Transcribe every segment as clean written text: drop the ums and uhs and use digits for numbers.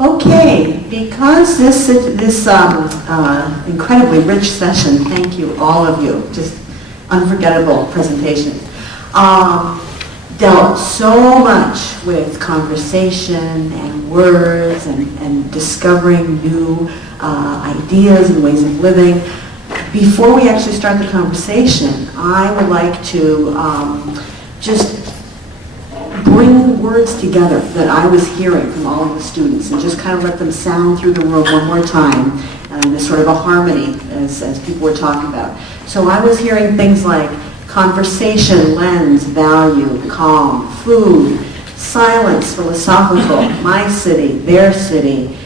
Okay, because this incredibly rich session, thank you, all of you, just unforgettable presentation, dealt so much with conversation and words and discovering new ideas and ways of living. Before we actually start the conversation, I would like to just bring words together that I was hearing from all of the students and just kind of let them sound through the room one more time, as sort of a harmony as people were talking about. So I was hearing things like conversation, lens, value, calm, food, silence, philosophical, my city, their city,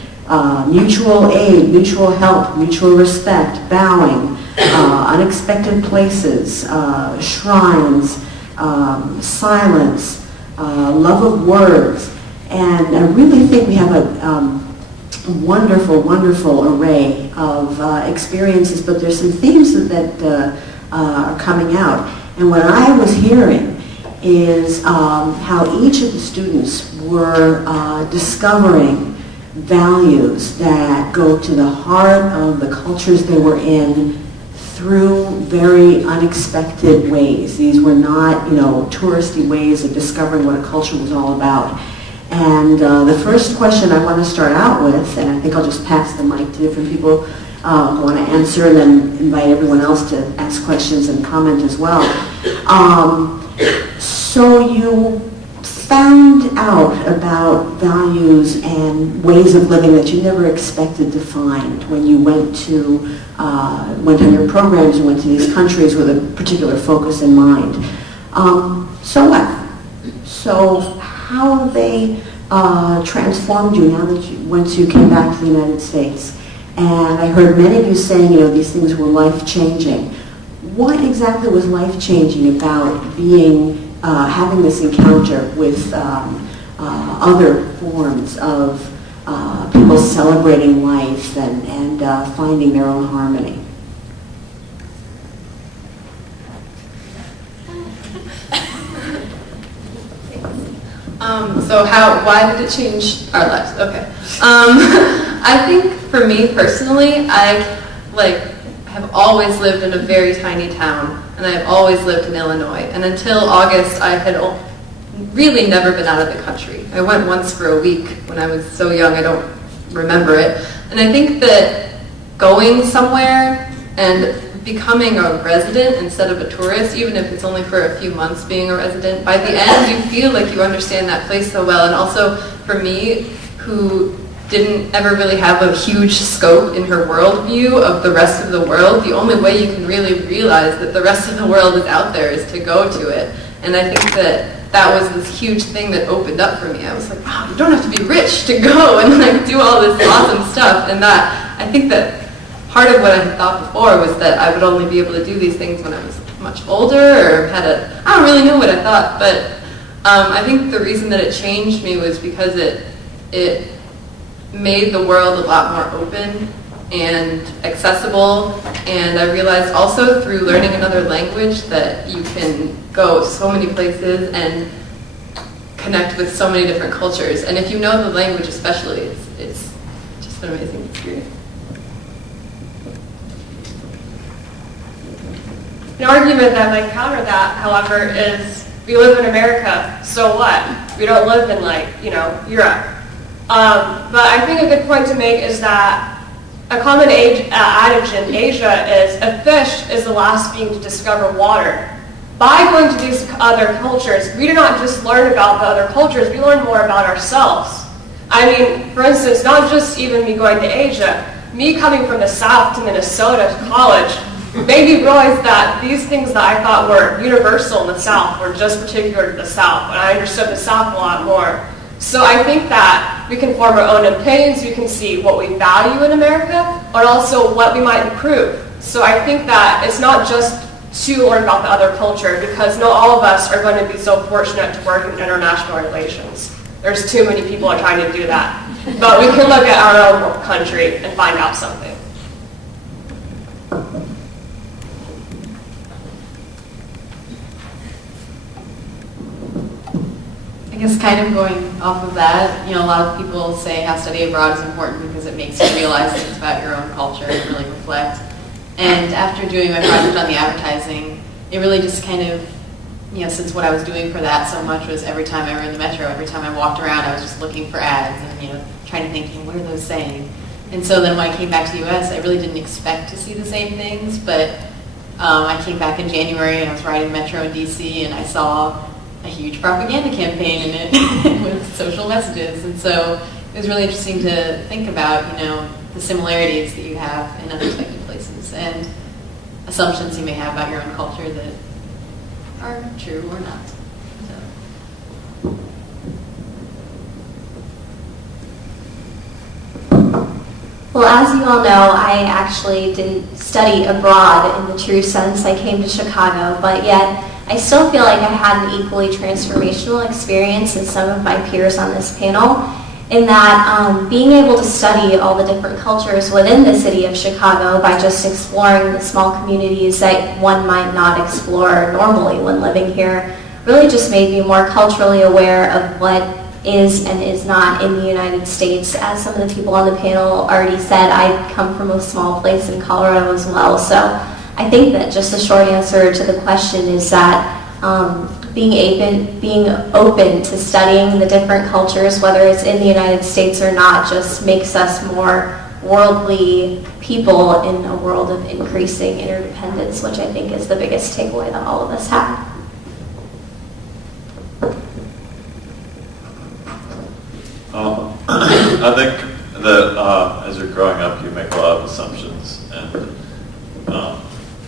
mutual aid, mutual help, mutual respect, bowing, unexpected places, shrines, silence, love of words. And I really think we have a wonderful, wonderful array of experiences, but there's some themes that are coming out. And what I was hearing is how each of the students were discovering values that go to the heart of the cultures they were in through very unexpected ways. These were not, touristy ways of discovering what a culture was all about. And the first question I want to start out with, and I think I'll just pass the mic to different people who want to answer, and then invite everyone else to ask questions and comment as well. So you found out about values and ways of living that you never expected to find when you went on your programs and went to these countries with a particular focus in mind. So what? So how have they transformed you now that once you came back to the United States? And I heard many of you saying, these things were life-changing. What exactly was life-changing about having this encounter with other forms of people celebrating life and finding their own harmony? Why did it change our lives? Okay. I think for me personally, I have always lived in a very tiny town, and I've always lived in Illinois. And until August, I had really never been out of the country. I went once for a week when I was so young, I don't remember it. And I think that going somewhere and becoming a resident instead of a tourist, even if it's only for a few months being a resident, by the end you feel like you understand that place so well. And also for me, who didn't ever really have a huge scope in her worldview of the rest of the world, the only way you can really realize that the rest of the world is out there is to go to it. And I think that was this huge thing that opened up for me. I was like, wow, you don't have to be rich to go and do all this awesome stuff. And I think that part of what I had thought before was that I would only be able to do these things when I was much older, or I don't really know what I thought, but I think the reason that it changed me was because it made the world a lot more open and accessible, and I realized also through learning another language that you can go so many places and connect with so many different cultures, and if you know the language especially, it's just an amazing experience. An argument that might counter that, however, is we live in America, so what? We don't live in Europe. But I think a good point to make is that a common adage in Asia is a fish is the last being to discover water. By going to these other cultures, we do not just learn about the other cultures, we learn more about ourselves. I mean, for instance, not just even me going to Asia, me coming from the South to Minnesota to college made me realize that these things that I thought were universal in the South were just particular to the South, and I understood the South a lot more. So I think that we can form our own opinions, we can see what we value in America, but also what we might improve. So I think that it's not just to learn about the other culture, because not all of us are going to be so fortunate to work in international relations. There's too many people are trying to do that. But we can look at our own country and find out something. I guess kind of going off of that, a lot of people say how study abroad is important because it makes you realize things about your own culture and really reflect. And after doing my project on the advertising, it really just kind of, since what I was doing for that so much was every time I were in the metro, every time I walked around, I was just looking for ads and, trying to think, what are those saying? And so then when I came back to the U.S., I really didn't expect to see the same things, but I came back in January and I was riding Metro in D.C. and I saw a huge propaganda campaign in it with social messages. And so it was really interesting to think about, the similarities that you have in unexpected places and assumptions you may have about your own culture that are true or not. Well, as you all know, I actually didn't study abroad in the true sense. I came to Chicago, but yet I still feel like I had an equally transformational experience as some of my peers on this panel, in that being able to study all the different cultures within the city of Chicago by just exploring the small communities that one might not explore normally when living here really just made me more culturally aware of what is and is not in the United States. As some of the people on the panel already said, I come from a small place in Colorado as well. So I think that just the short answer to the question is that being open to studying the different cultures, whether it's in the United States or not, just makes us more worldly people in a world of increasing interdependence, which I think is the biggest takeaway that all of us have. I think that as you're growing up, you make a lot of assumptions, and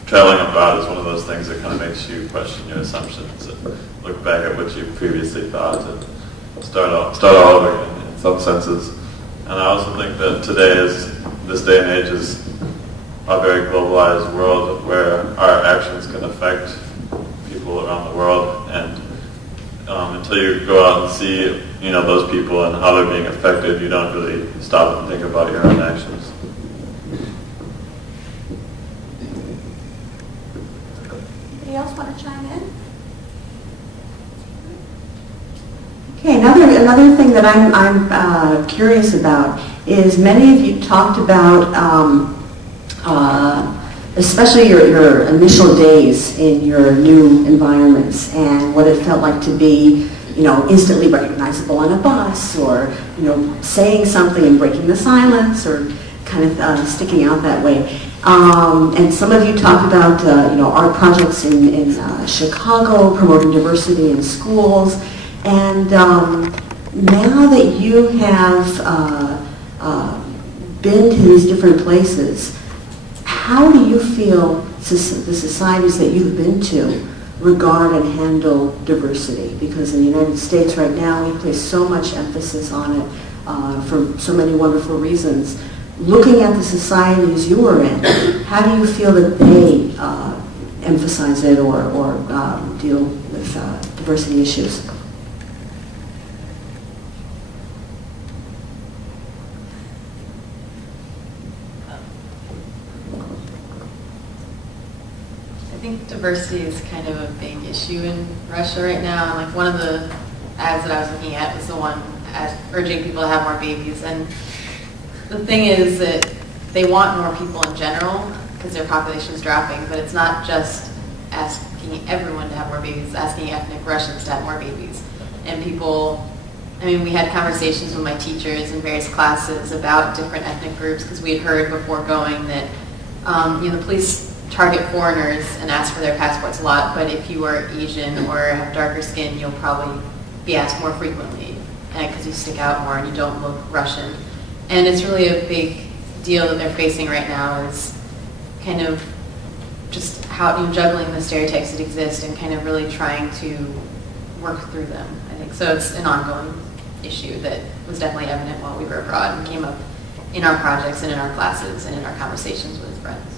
traveling abroad is one of those things that kind of makes you question your assumptions and look back at what you previously thought and start all over again in some senses. And I also think that this day and age is a very globalized world where our actions can affect people around the world, and until you go out and see those people and how they're being affected, you don't really stop and think about your own actions. Anybody else want to chime in? Okay, another thing that I'm curious about is many of you talked about especially your initial days in your new environments and what it felt like to be, instantly recognizable on a bus, or, saying something and breaking the silence, or kind of sticking out that way. And some of you talked about, art projects in Chicago, promoting diversity in schools. And now that you have been to these different places, how do you feel the societies that you've been to regard and handle diversity? Because in the United States right now, we place so much emphasis on it for so many wonderful reasons. Looking at the societies you are in, how do you feel that they emphasize it or deal with diversity issues? I think diversity is kind of a big issue in Russia right now. Like, one of the ads that I was looking at was the one urging people to have more babies. And the thing is that they want more people in general because their population is dropping, but it's not just asking everyone to have more babies, it's asking ethnic Russians to have more babies. And we had conversations with my teachers in various classes about different ethnic groups, because we had heard before going that the police target foreigners and ask for their passports a lot, but if you are Asian or have darker skin, you'll probably be asked more frequently because you stick out more and you don't look Russian. And it's really a big deal that they're facing right now, is kind of just how juggling the stereotypes that exist and kind of really trying to work through them, I think. So it's an ongoing issue that was definitely evident while we were abroad and came up in our projects and in our classes and in our conversations with friends.